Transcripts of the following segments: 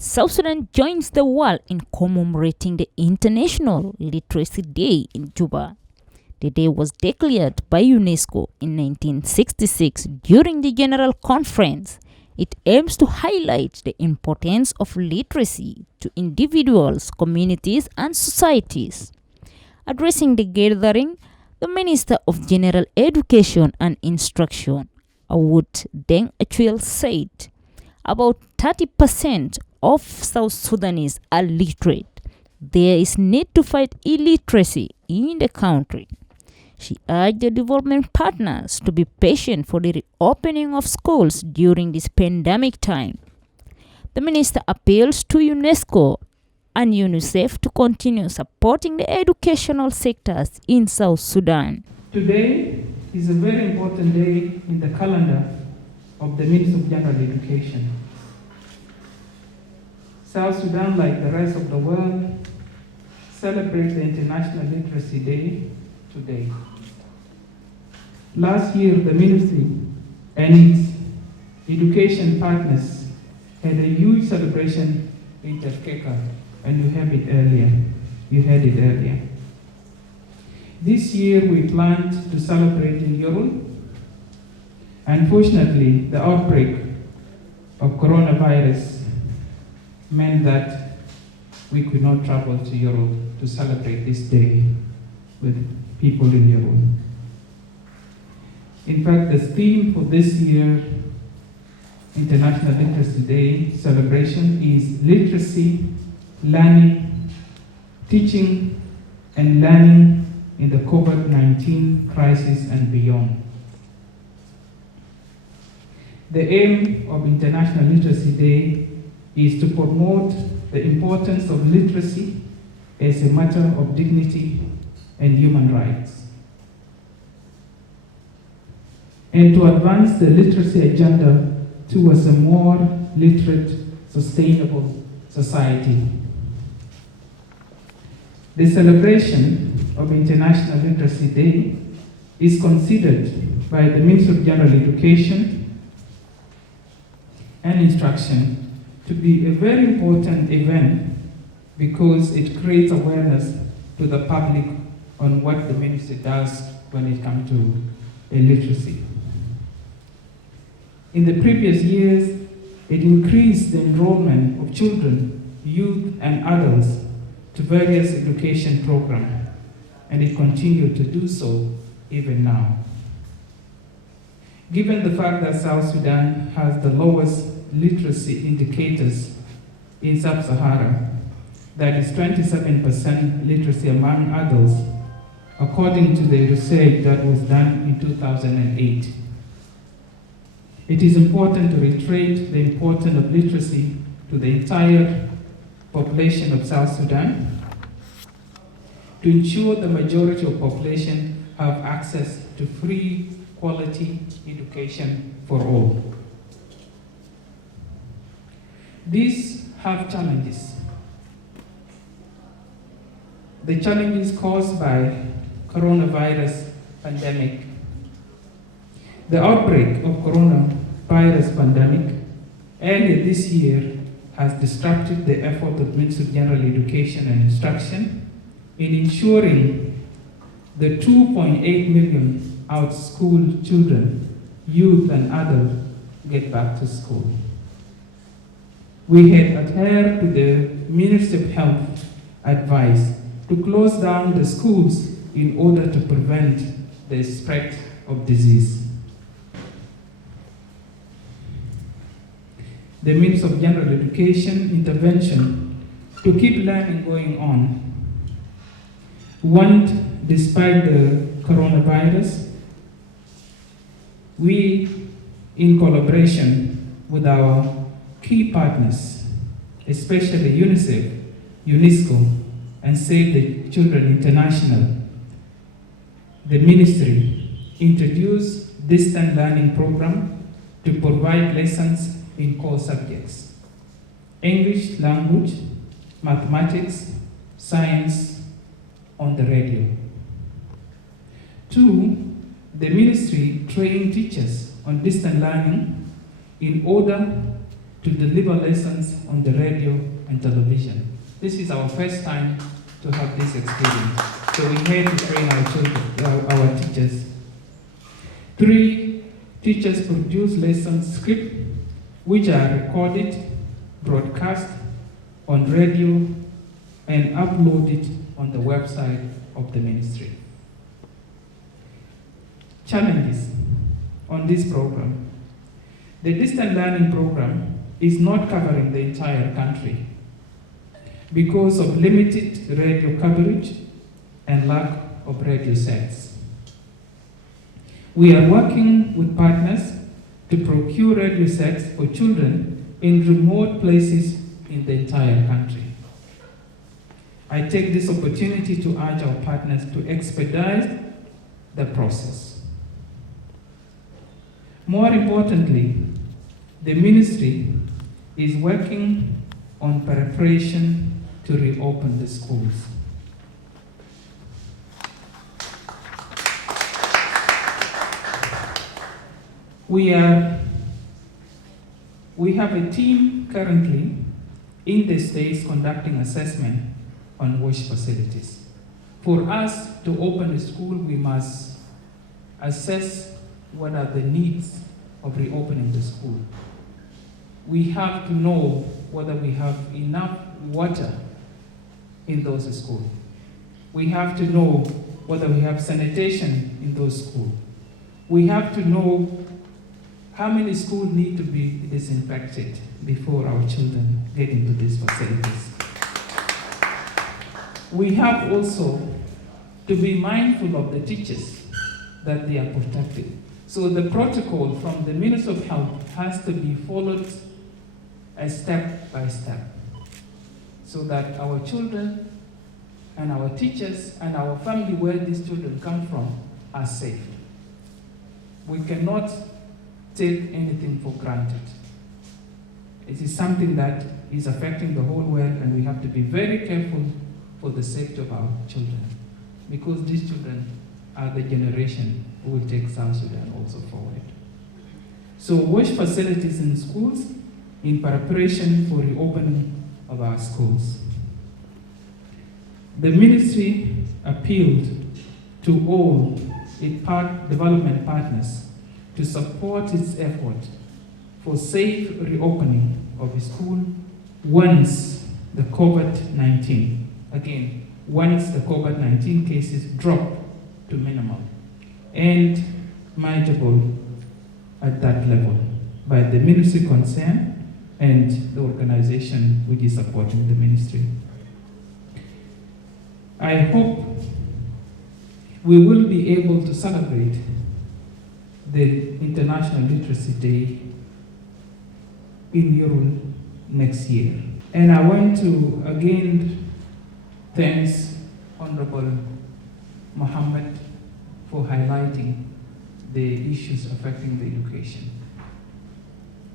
South Sudan joins the world in commemorating the International Literacy Day in Juba. The day was declared by UNESCO in 1966 during the General Conference. It aims to highlight the importance of literacy to individuals, communities, and societies. Addressing the gathering, the Minister of General Education and Instruction, Awut Deng Acuil, said about 30% of South Sudanese are literate. There is need to fight illiteracy in the country. She urged the development partners to be patient for the reopening of schools during this pandemic time. The minister appeals to UNESCO and UNICEF to continue supporting the educational sectors in South Sudan. Today is a very important day in the calendar of the Ministry of General Education. South Sudan, like the rest of the world, celebrates the International Literacy Day today. Last year, the Ministry and its education partners had a huge celebration in Tafkeka, and you heard it earlier. This year, we planned to celebrate in Yorul. Unfortunately, the outbreak of coronavirus meant that we could not travel to Europe to celebrate this day with people in Europe. In fact, the theme for this year International Literacy Day celebration is literacy, learning, teaching, and learning in the COVID-19 crisis and beyond. The aim of International Literacy Day is to promote the importance of literacy as a matter of dignity and human rights, and to advance the literacy agenda towards a more literate, sustainable society. The celebration of International Literacy Day is considered by the Ministry of General Education and Instruction to be a very important event because it creates awareness to the public on what the ministry does when it comes to literacy. In the previous years, it increased the enrollment of children, youth, and adults to various education programs, and it continued to do so even now. Given the fact that South Sudan has the lowest literacy indicators in Sub-Sahara, that is 27% literacy among adults, according to the research that was done in 2008. It is important to reiterate the importance of literacy to the entire population of South Sudan to ensure the majority of population have access to free, quality education for all. These have challenges. The challenges caused by coronavirus pandemic. The outbreak of coronavirus pandemic earlier this year has disrupted the effort of Ministry of General Education and Instruction in ensuring the 2.8 million out-school children, youth, and adults get back to school. We had adhered to the Ministry of Health advice to close down the schools in order to prevent the spread of disease. The means of general education intervention to keep learning going on. One, despite the coronavirus, we, in collaboration with our key partners, especially UNICEF, UNESCO, and Save the Children International, the ministry introduced distant learning program to provide lessons in core subjects: English language, mathematics, science on the radio. Two, the ministry trained teachers on distant learning in order to deliver lessons on the radio and television. This is our first time to have this experience. So we had to train our children, our teachers. 3, teachers produce lesson scripts which are recorded, broadcast on radio, and uploaded on the website of the ministry. Challenges on this program. The distant learning program is not covering the entire country because of limited radio coverage and lack of radio sets. We are working with partners to procure radio sets for children in remote places in the entire country. I take this opportunity to urge our partners to expedite the process. More importantly, the ministry is working on preparation to reopen the schools. We have a team currently in the states conducting assessment on WASH facilities. For us to open a school, we must assess what are the needs of reopening the school. We have to know whether we have enough water in those schools. We have to know whether we have sanitation in those schools. We have to know how many schools need to be disinfected before our children get into these facilities. We have also to be mindful of the teachers that they are protected. So the protocol from the Ministry of Health has to be followed step by step so that our children and our teachers and our family where these children come from are safe. We cannot take anything for granted. It is something that is affecting the whole world, and we have to be very careful for the safety of our children, because these children are the generation who will take South Sudan also forward. So WASH facilities in schools in preparation for reopening of our schools. The ministry appealed to all its development partners to support its effort for safe reopening of the school once the COVID-19, again, once the COVID-19 cases drop to minimal and manageable at that level by the ministry concerned and the organization which is supporting the ministry. I hope we will be able to celebrate the International Literacy Day in Yorul next year. And I want to again thank Honorable Mohammed for highlighting the issues affecting the education.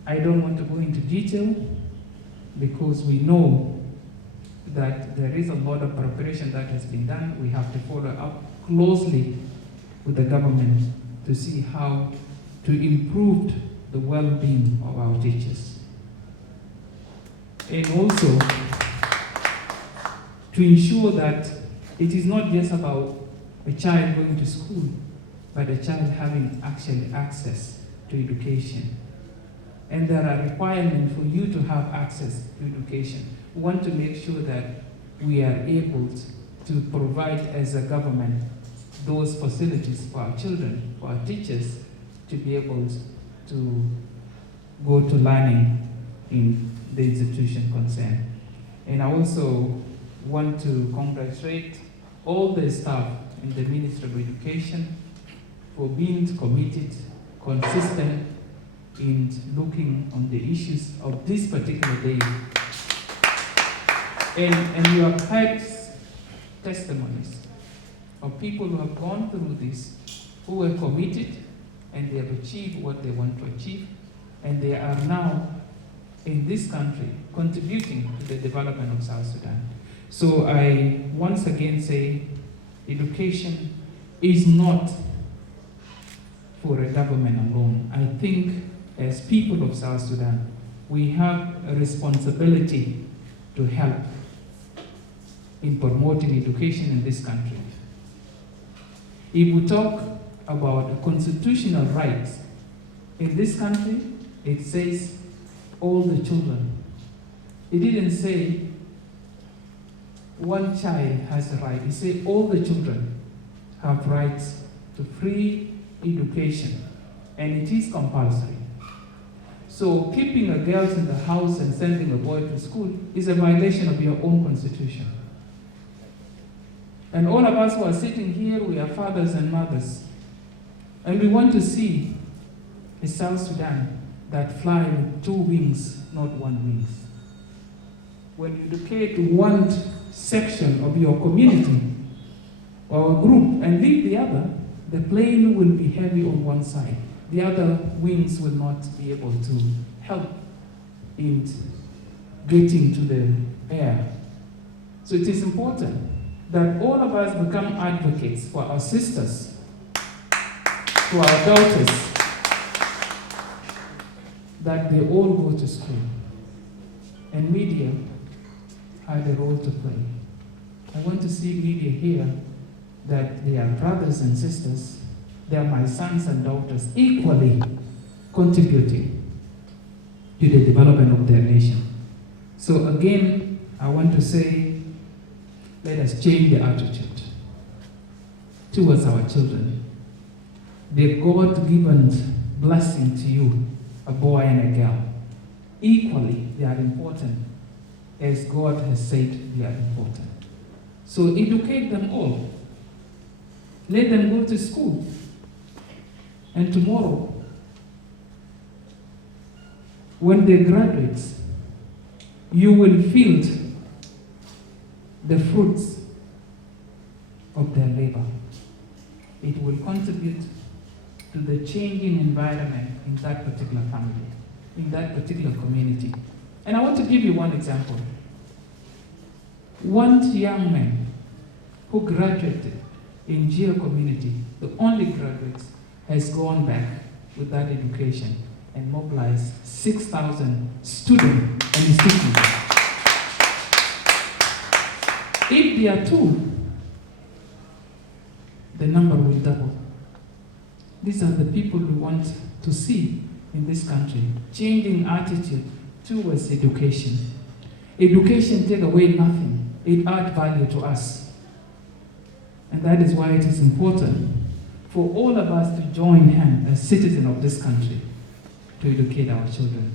I don't want to go into detail because we know that there is a lot of preparation that has been done. We have to follow up closely with the government to see how to improve the well-being of our teachers. And also to ensure that it is not just about a child going to school, but a child having actually access to education. And there are requirements for you to have access to education. We want to make sure that we are able to provide as a government those facilities for our children, for our teachers, to be able to go to learning in the institution concerned. And I also want to congratulate all the staff in the Ministry of Education for being committed, consistent in looking on the issues of this particular day. And you have heard testimonies of people who have gone through this, who were committed, and they have achieved what they want to achieve, and they are now in this country contributing to the development of South Sudan. So I once again say, education is not for a government alone. I think as people of South Sudan, we have a responsibility to help in promoting education in this country. If we talk about the constitutional rights in this country, it says all the children. It didn't say one child has a right. It said all the children have rights to free education, and it is compulsory. So keeping a girl in the house and sending a boy to school is a violation of your own constitution. And all of us who are sitting here, we are fathers and mothers. And we want to see a South Sudan that fly with 2 wings, not 1 wing. When you educate one section of your community or group and leave the other, the plane will be heavy on one side. The other wings will not be able to help in getting to the air. So it is important that all of us become advocates for our sisters, for our daughters, that they all go to school. And media had a role to play. I want to see media here that they are brothers and sisters, they are my sons and daughters, equally contributing to the development of their nation. So again, I want to say, let us change the attitude towards our children. The God-given blessing to you, a boy and a girl, equally they are important as God has said they are important. So educate them all. Let them go to school. And tomorrow, when they graduate, you will feel the fruits of their labor. It will contribute to the changing environment in that particular family, in that particular community. And I want to give you one example. One young man who graduated in Geo community, the only graduate, has gone back with that education and mobilized 6,000 students and institutions. If there are 2, the number will double. These are the people we want to see in this country, changing attitude towards education. Education takes away nothing. It adds value to us. And that is why it is important for all of us to join hands as citizens of this country to educate our children.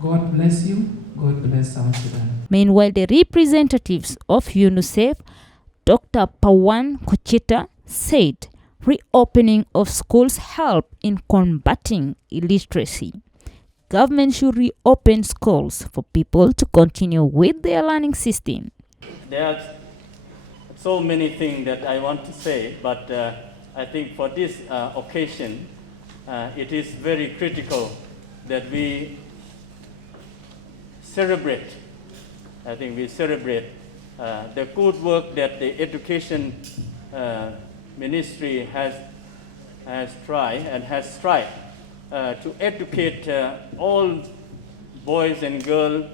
God bless you. God bless South Sudan. Meanwhile, the representatives of UNICEF, Dr. Pawan Kochita, said reopening of schools help in combating illiteracy. Government should reopen schools for people to continue with their learning system. There are so many things that I want to say, but I think for this occasion, it is very critical that we celebrate. I think we celebrate the good work that the education ministry has tried to educate all boys and girls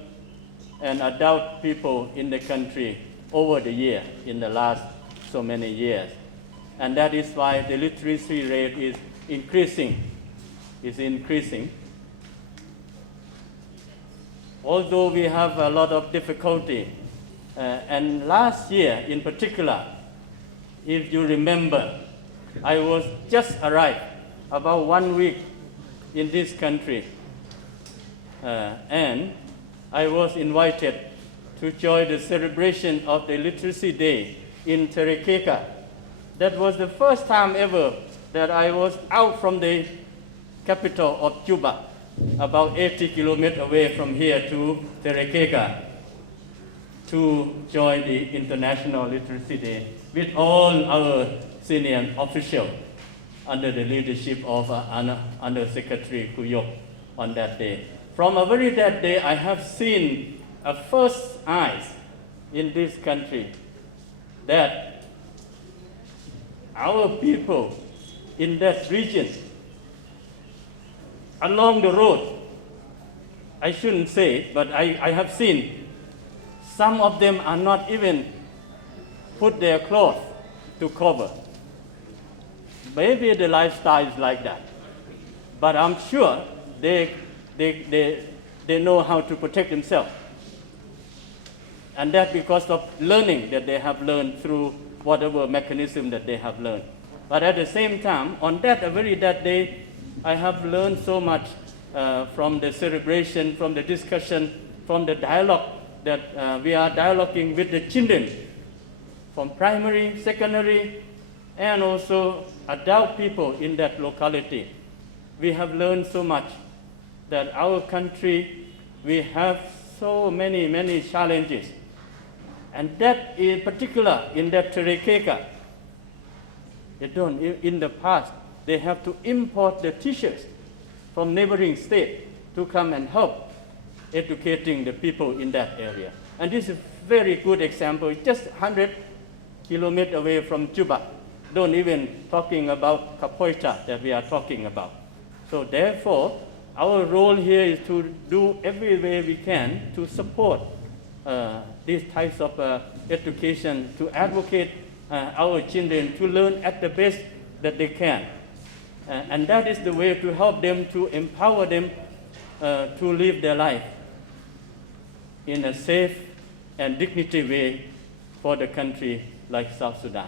and adult people in the country over the year, in the last so many years. And that is why the literacy rate is increasing. Although we have a lot of difficulty, and last year in particular, if you remember, I was just arrived about 1 week in this country, and I was invited to join the celebration of the Literacy Day in Terekeka. That was the first time ever that I was out from the capital of Juba, about 80 kilometers away from here to Terekeka, to join the International Literacy Day with all our senior officials under the leadership of Under-Secretary Kuyok on that day. From a very that day, I have seen a first eyes in this country that our people in that region, along the road, I shouldn't say, but I have seen some of them are not even put their clothes to cover. Maybe the lifestyle is like that, but I'm sure they know how to protect themselves. And that's because of learning that they have learned through whatever mechanism that they have learned. But at the same time, on that day, I have learned so much from the celebration, from the discussion, from the dialogue that we are dialoguing with the children from primary, secondary, and also adult people in that locality. We have learned so much that our country, we have so many challenges. And that in particular, in that Terekeka, in the past, they have to import the teachers from neighboring states to come and help educating the people in that area. And this is a very good example, just 100 kilometers away from Juba. Don't even talking about Capoeira that we are talking about. So therefore, our role here is to do every way we can to support these types of education, to advocate our children to learn at the best that they can. And that is the way to help them, to empower them to live their life in a safe and dignity way for the country like South Sudan.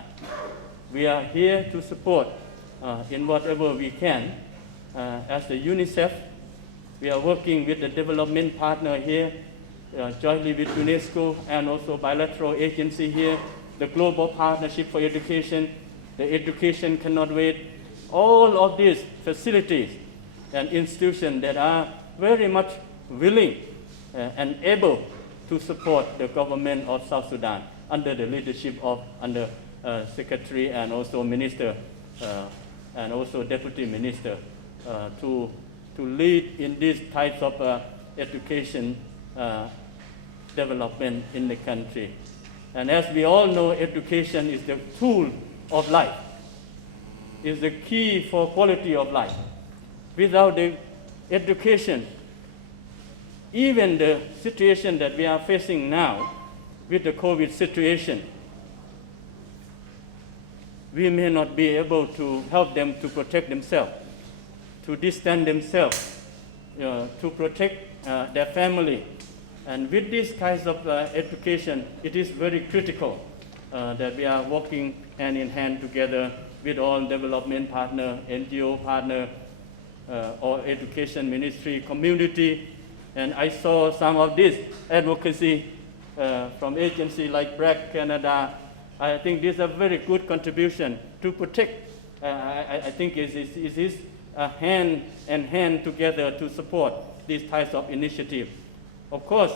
We are here to support in whatever we can. As the UNICEF, we are working with the development partner here, jointly with UNESCO and also bilateral agency here, the Global Partnership for Education, the Education Cannot Wait, all of these facilities and institutions that are very much willing and able to support the government of South Sudan under the leadership of Secretary and also Minister and also Deputy Minister to lead in these types of education development in the country. And as we all know, education is the tool of life, is the key for quality of life. Without the education, even the situation that we are facing now with the COVID situation, we may not be able to help them to protect themselves, to distance themselves, to protect their family. And with these kinds of education, it is very critical that we are working hand in hand together with all development partner, NGO partner, or education ministry, community. And I saw some of this advocacy from agencies like BRAC Canada. I think this is a very good contribution to protect. I think it is hand in hand together to support these types of initiatives. Of course,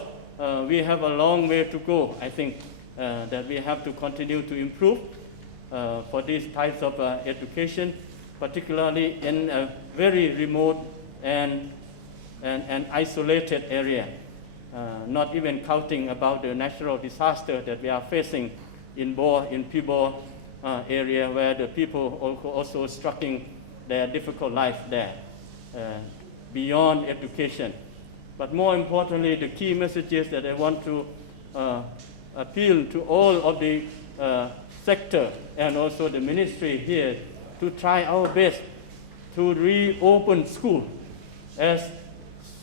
we have a long way to go. I think that we have to continue to improve for these types of education, particularly in a very remote and isolated area, not even counting about the natural disaster that we are facing in Pibor area, where the people also struggling their difficult life there, beyond education. But more importantly, the key messages that I want to appeal to all of the sector and also the ministry here to try our best to reopen school as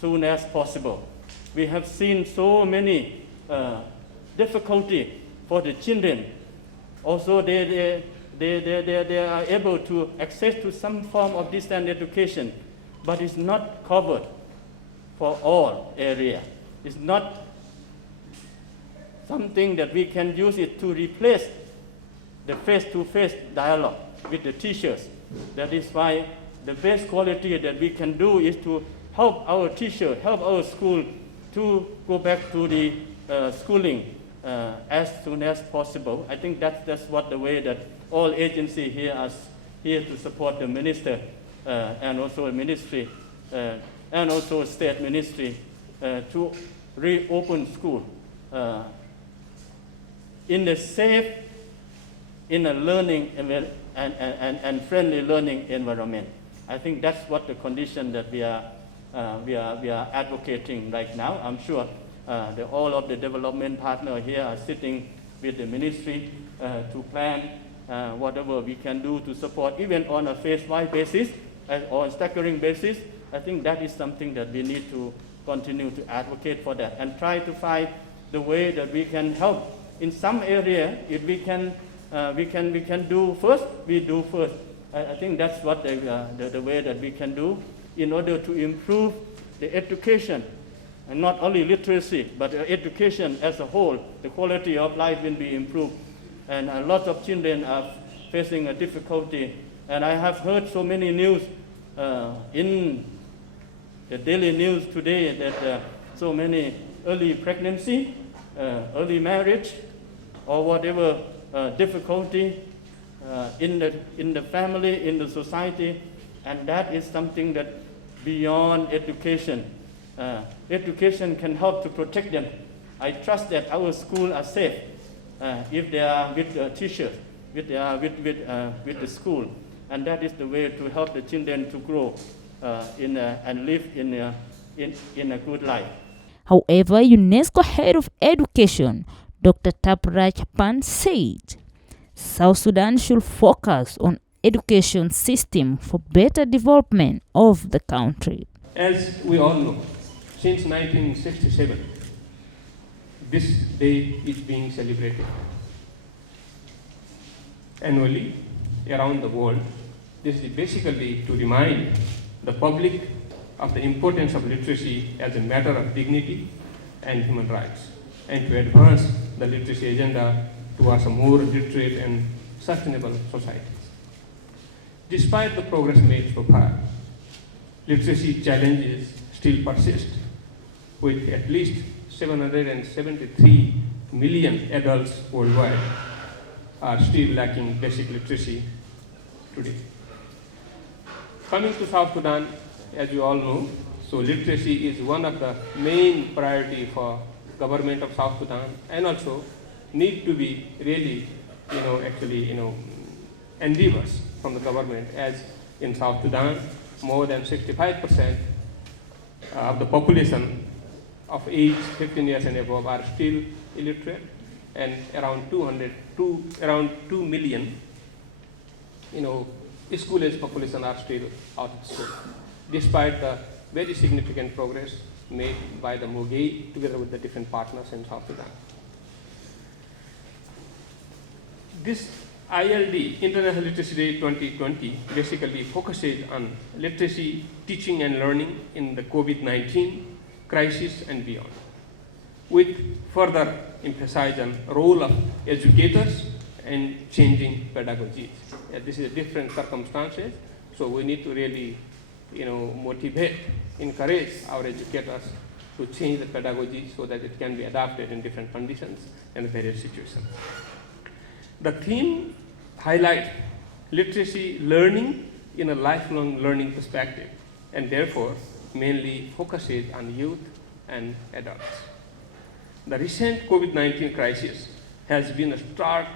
soon as possible. We have seen so many difficulty for the children. Also, they are able to access to some form of distance education, but it's not covered for all areas. It's not something that we can use it to replace the face-to-face dialogue with the teachers. That is why the best quality that we can do is to help our teacher, help our school to go back to the schooling as soon as possible. I think that's what the way that all agencies here are here to support the minister and also the ministry and also state ministry to reopen school in a safe, in a learning and friendly learning environment. I think that's what the condition that we are we are advocating right now. I'm sure all of the development partners here are sitting with the ministry to plan whatever we can do to support, even on a phase-wise basis or a staggering basis. I think that is something that we need to continue to advocate for that and try to find the way that we can help. In some area, if we can do first, we do first. I think that's what the way that we can do in order to improve the education, and not only literacy, but education as a whole. The quality of life will be improved. And a lot of children are facing a difficulty. And I have heard so many news in the daily news today that so many early pregnancy, early marriage, or whatever difficulty in the family, in the society, and that is something that beyond education. Education can help to protect them. I trust that our schools are safe if they are with teachers, with the school, and that is the way to help the children to grow and live in a good life. However, UNESCO head of education, Dr. Tapraj Pan, said South Sudan should focus on education system for better development of the country. As we all know, since 1967, this day is being celebrated annually around the world. This is basically to remind the public of the importance of literacy as a matter of dignity and human rights, and to advance the literacy agenda towards a more literate and sustainable society. Despite the progress made so far, literacy challenges still persist, with at least 773 million adults worldwide are still lacking basic literacy today. Coming to South Sudan, as you all know, so literacy is one of the main priority for government of South Sudan, and also need to be really, endeavors from the government, as in South Sudan, more than 65% of the population of age 15 years and above are still illiterate, and around 2 million, school-age population are still out of school, despite the very significant progress made by the MOGAI together with the different partners in South Sudan. This ILD, International Literacy Day 2020, basically focuses on literacy, teaching and learning in the COVID-19 crisis and beyond, with further emphasis on role of educators and changing pedagogies. This is a different circumstances, so we need to really, motivate, encourage our educators to change the pedagogy so that it can be adapted in different conditions and various situations. The theme highlights literacy learning in a lifelong learning perspective, and therefore mainly focuses on youth and adults. The recent COVID-19 crisis has been a stark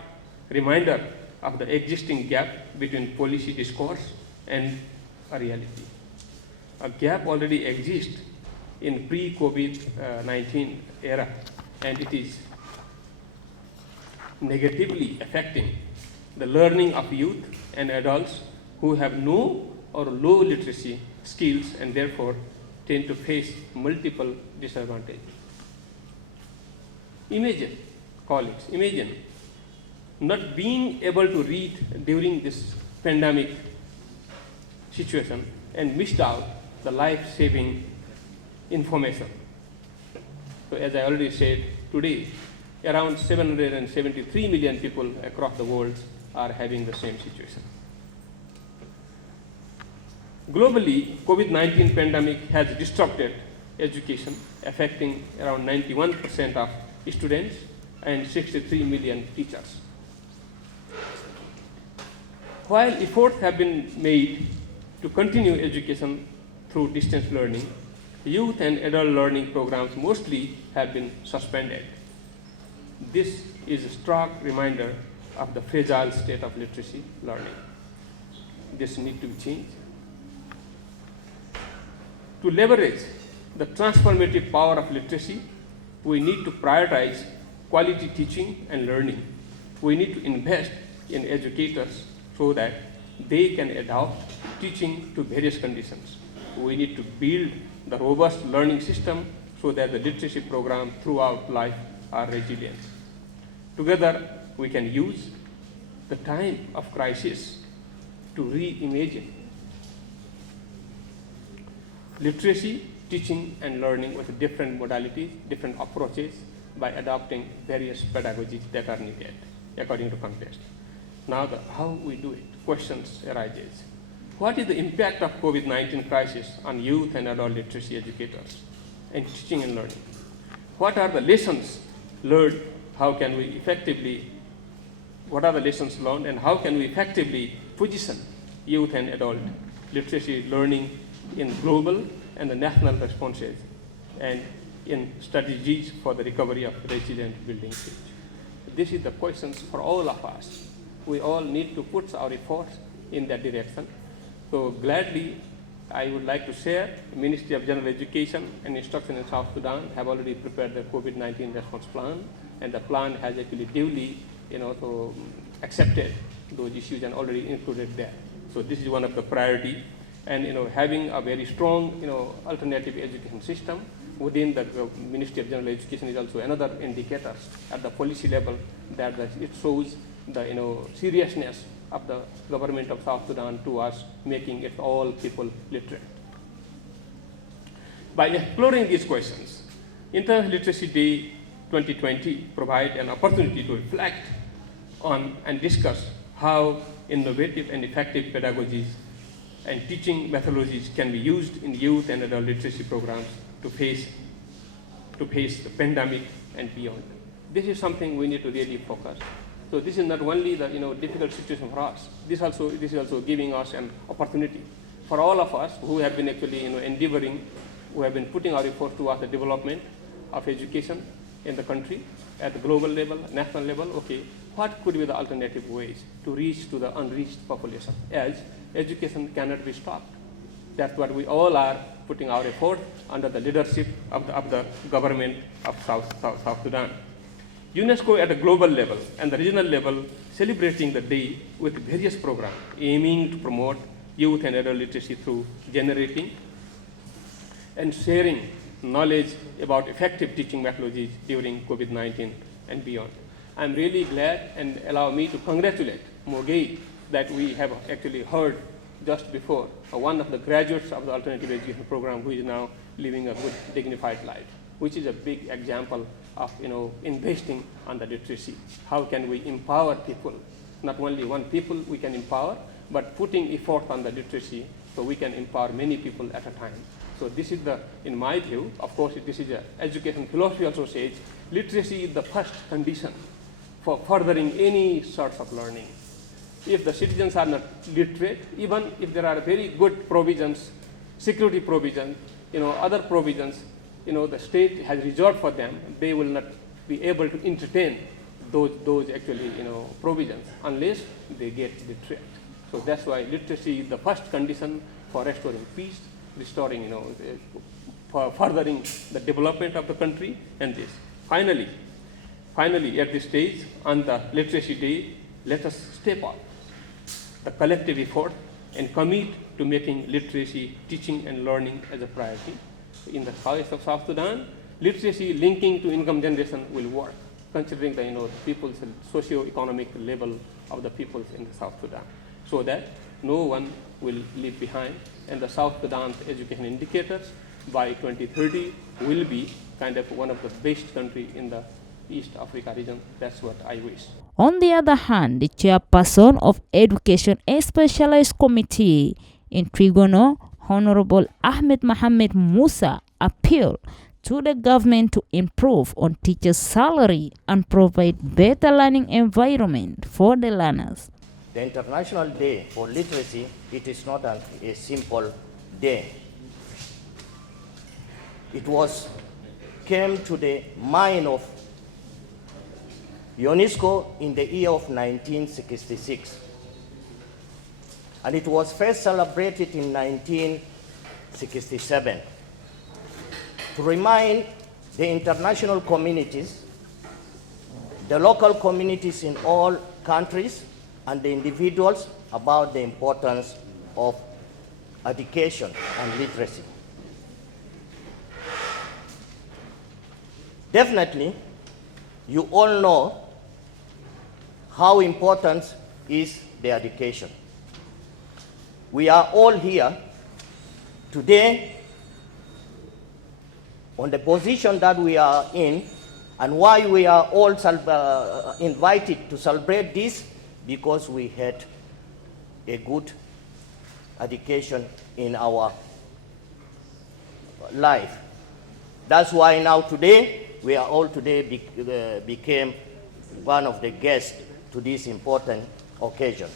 reminder of the existing gap between policy discourse and a reality. A gap already exists in pre-COVID-19 era, and it is negatively affecting the learning of youth and adults who have no or low literacy skills and therefore tend to face multiple disadvantages. Imagine, colleagues, imagine not being able to read during this pandemic situation and missed out the life-saving information. So as I already said, today around 773 million people across the world are having the same situation. Globally, COVID-19 pandemic has disrupted education, affecting around 91% of students and 63 million teachers. While efforts have been made to continue education through distance learning, youth and adult learning programs mostly have been suspended. This is a stark reminder of the fragile state of literacy learning. This needs to be changed. To leverage the transformative power of literacy, we need to prioritize quality teaching and learning. We need to invest in educators so that they can adapt teaching to various conditions. We need to build the robust learning system so that the literacy programs throughout life are resilient. Together, we can use the time of crisis to reimagine literacy, teaching, and learning with different modalities, different approaches by adopting various pedagogies that are needed according to context. Now, how we do it, questions arises. What is the impact of COVID-19 crisis on youth and adult literacy educators and teaching and learning? What are the lessons learned? How can we effectively, what are the lessons learned, and how can we effectively position youth and adult literacy learning in global and the national responses and in strategies for the recovery of resilient building stage? This is the questions for all of us. We all need to put our efforts in that direction. So gladly, I would like to share the Ministry of General Education and Instruction in South Sudan have already prepared the COVID-19 response plan, and the plan has actually duly, accepted those issues and already included there. So this is one of the priority, and having a very strong, alternative education system within the Ministry of General Education is also another indicator at the policy level that it shows the seriousness of the government of South Sudan towards making it all people literate. By exploring these questions, International Literacy Day 2020 provides an opportunity to reflect on and discuss how innovative and effective pedagogies and teaching methodologies can be used in youth and adult literacy programs to face the pandemic and beyond. This is something we need to really focus. So this is not only the difficult situation for us. This is also giving us an opportunity for all of us who have been actually endeavoring, who have been putting our effort towards the development of education in the country at the global level, national level. Okay, what could be the alternative ways to reach to the unreached population? As education cannot be stopped. That's what we all are putting our effort under the leadership of the government of South Sudan. UNESCO at a global level and the regional level celebrating the day with various programs aiming to promote youth and adult literacy through generating and sharing knowledge about effective teaching methodologies during COVID-19 and beyond. I'm really glad and allow me to congratulate Mogei that we have actually heard just before one of the graduates of the alternative education program who is now living a good dignified life, which is a big example of investing on the literacy. How can we empower people? Not only one people we can empower, but putting effort on the literacy so we can empower many people at a time. So this is in my view, of course, this is education philosophy also says, literacy is the first condition for furthering any sorts of learning. If the citizens are not literate, even if there are very good provisions, security provisions, other provisions, the state has reserved for them, they will not be able to entertain those actually, provisions unless they get literate. So that's why literacy is the first condition for restoring peace, restoring, for furthering the development of the country and this. Finally, at this stage, on the Literacy Day, let us step up the collective effort and commit to making literacy, teaching, and learning as a priority. In the south of South Sudan, literacy linking to income generation will work, considering the people's socio-economic level of the peoples in the South Sudan, so that no one will leave behind. And the South Sudan's education indicators by 2030 will be kind of one of the best country in the East Africa region. That's what I wish. On the other hand, the chairperson of Education and Specialized Committee in Trigono, Honorable Ahmed Mohamed Musa, appealed to the government to improve on teachers' salary and provide better learning environment for the learners. The International Day for Literacy, it is not a simple day. It came to the mind of UNESCO in the year of 1966. And it was first celebrated in 1967. to remind the international communities, the local communities in all countries, and the individuals about the importance of education and literacy. Definitely, you all know how important is the education. We are all here today on the position that we are in, and why we are all invited to celebrate this, because we had a good education in our life. That's why now today, we are all today became one of the guests to this important occasion.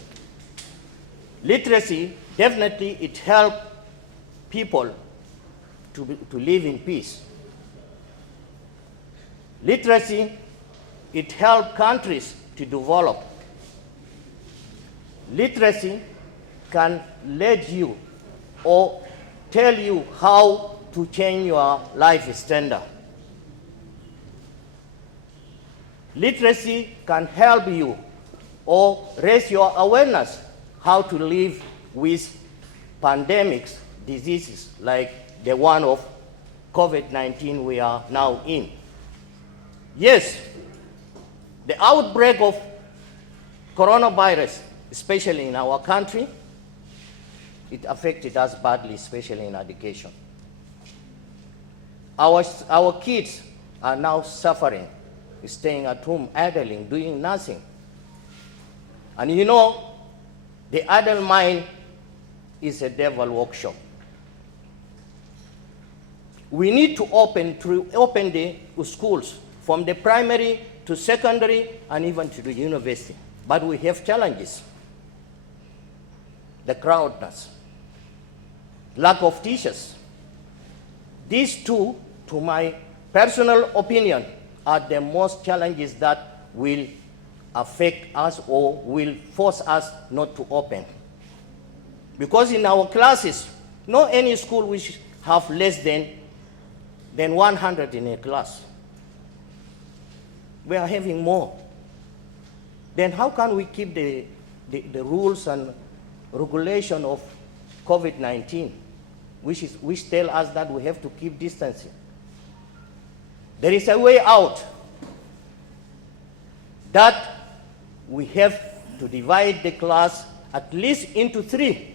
Literacy, definitely it helps people to live in peace. Literacy, it helps countries to develop. Literacy can lead you or tell you how to change your life standard. Literacy can help you or raise your awareness how to live with pandemics, diseases like the one of COVID-19 we are now in. Yes, the outbreak of coronavirus, especially in our country, it affected us badly, especially in education. Our kids are now suffering, staying at home, idling, doing nothing. And you know, the idle mind is a devil workshop. We need to open the schools from the primary to secondary and even to the university. But we have challenges. The crowdness, lack of teachers. These two, to my personal opinion, are the most challenges that will affect us or will force us not to open. Because in our classes, no any school which have less than 100 in a class. We are having more. Then how can we keep the rules and regulation of COVID-19, which tell us that we have to keep distancing? There is a way out, that we have to divide the class at least into 3.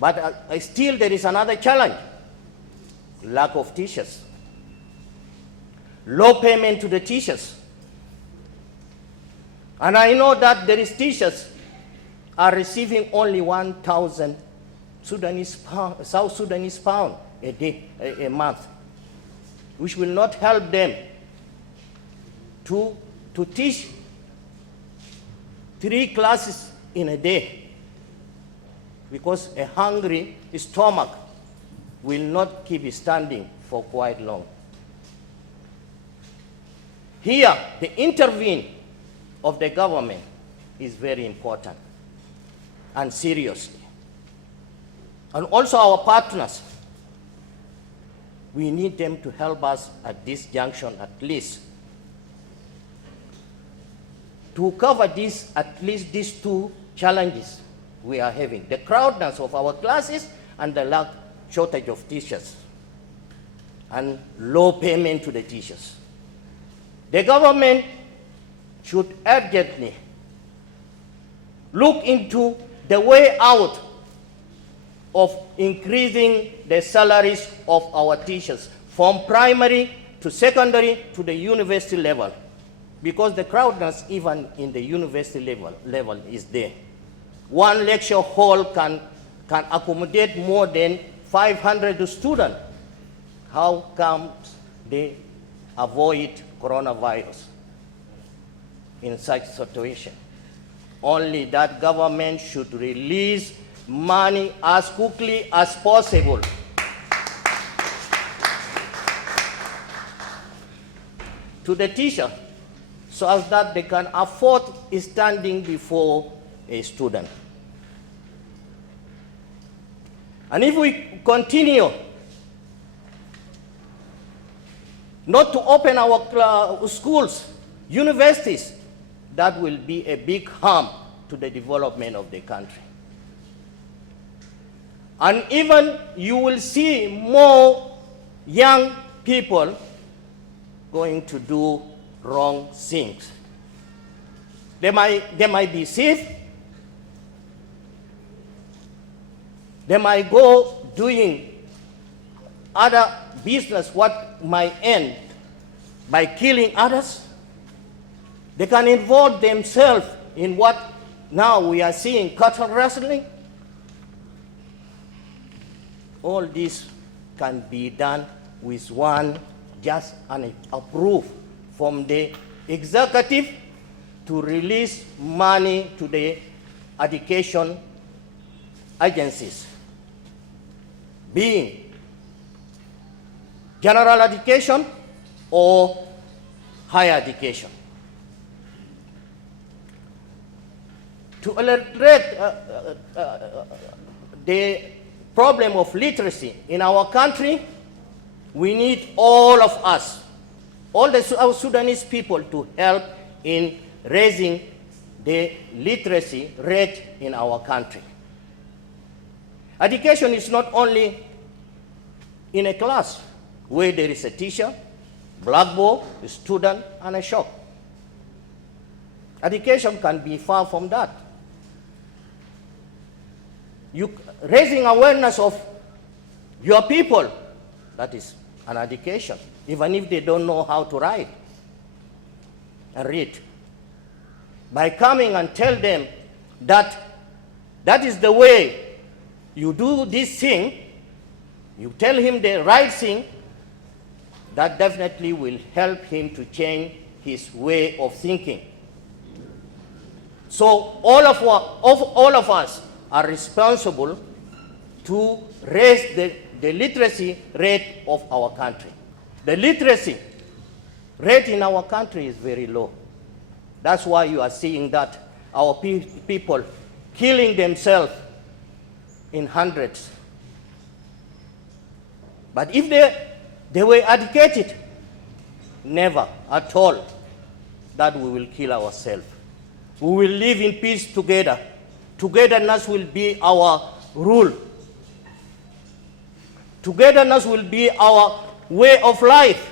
But still there is another challenge: lack of teachers, low payment to the teachers. And I know that there is teachers are receiving only 1,000 South Sudanese pound a day, a month, which will not help them to teach 3 classes in a day, because a hungry stomach will not keep standing for quite long. Here, the intervene of the government is very important and seriously. And also our partners, we need them to help us at this junction at least to cover this, at least these 2 challenges we are having: the crowdness of our classes and the shortage of teachers and low payment to the teachers. The government should urgently look into the way out of increasing the salaries of our teachers from primary to secondary to the university level, because the crowdness even in the university level is there. One lecture hall can accommodate more than 500 students. How come they avoid coronavirus in such situation? Only that government should release money as quickly as possible to the teacher, so as that they can afford standing before a student. And if we continue not to open our schools, universities, that will be a big harm to the development of the country. And even you will see more young people going to do wrong things. They might be thief. They might go doing other business what might end by killing others. They can involve themselves in what now we are seeing, cattle wrestling. All this can be done with one just an approve from the executive to release money to the education agencies, being general education or higher education. To illustrate the problem of literacy in our country, we need all of us, all the South Sudanese people, to help in raising the literacy rate in our country. Education is not only in a class where there is a teacher, blackboard, a student, and a shop. Education can be far from that. Raising awareness of your people, that is an education, even if they don't know how to write and read. By coming and tell them that that is the way you do this thing, you tell him the right thing, that definitely will help him to change his way of thinking. So all of us are responsible to raise the literacy rate of our country. The literacy rate in our country is very low. That's why you are seeing that our people killing themselves in hundreds. But if they were educated, never at all that we will kill ourselves. We will live in peace together. Togetherness will be our rule. Togetherness will be our way of life.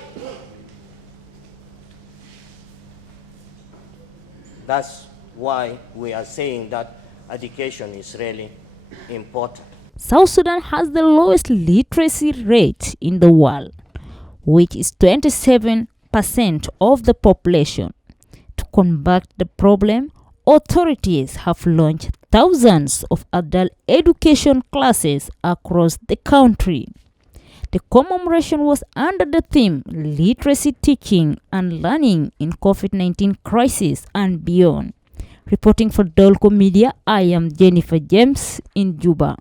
That's why we are saying that education is really important. South Sudan has the lowest literacy rate in the world, which is 27% of the population. To combat the problem, authorities have launched thousands of adult education classes across the country. The commemoration was under the theme Literacy Teaching and Learning in COVID-19 Crisis and Beyond. Reporting for Dolco Media, I am Jennifer James in Juba.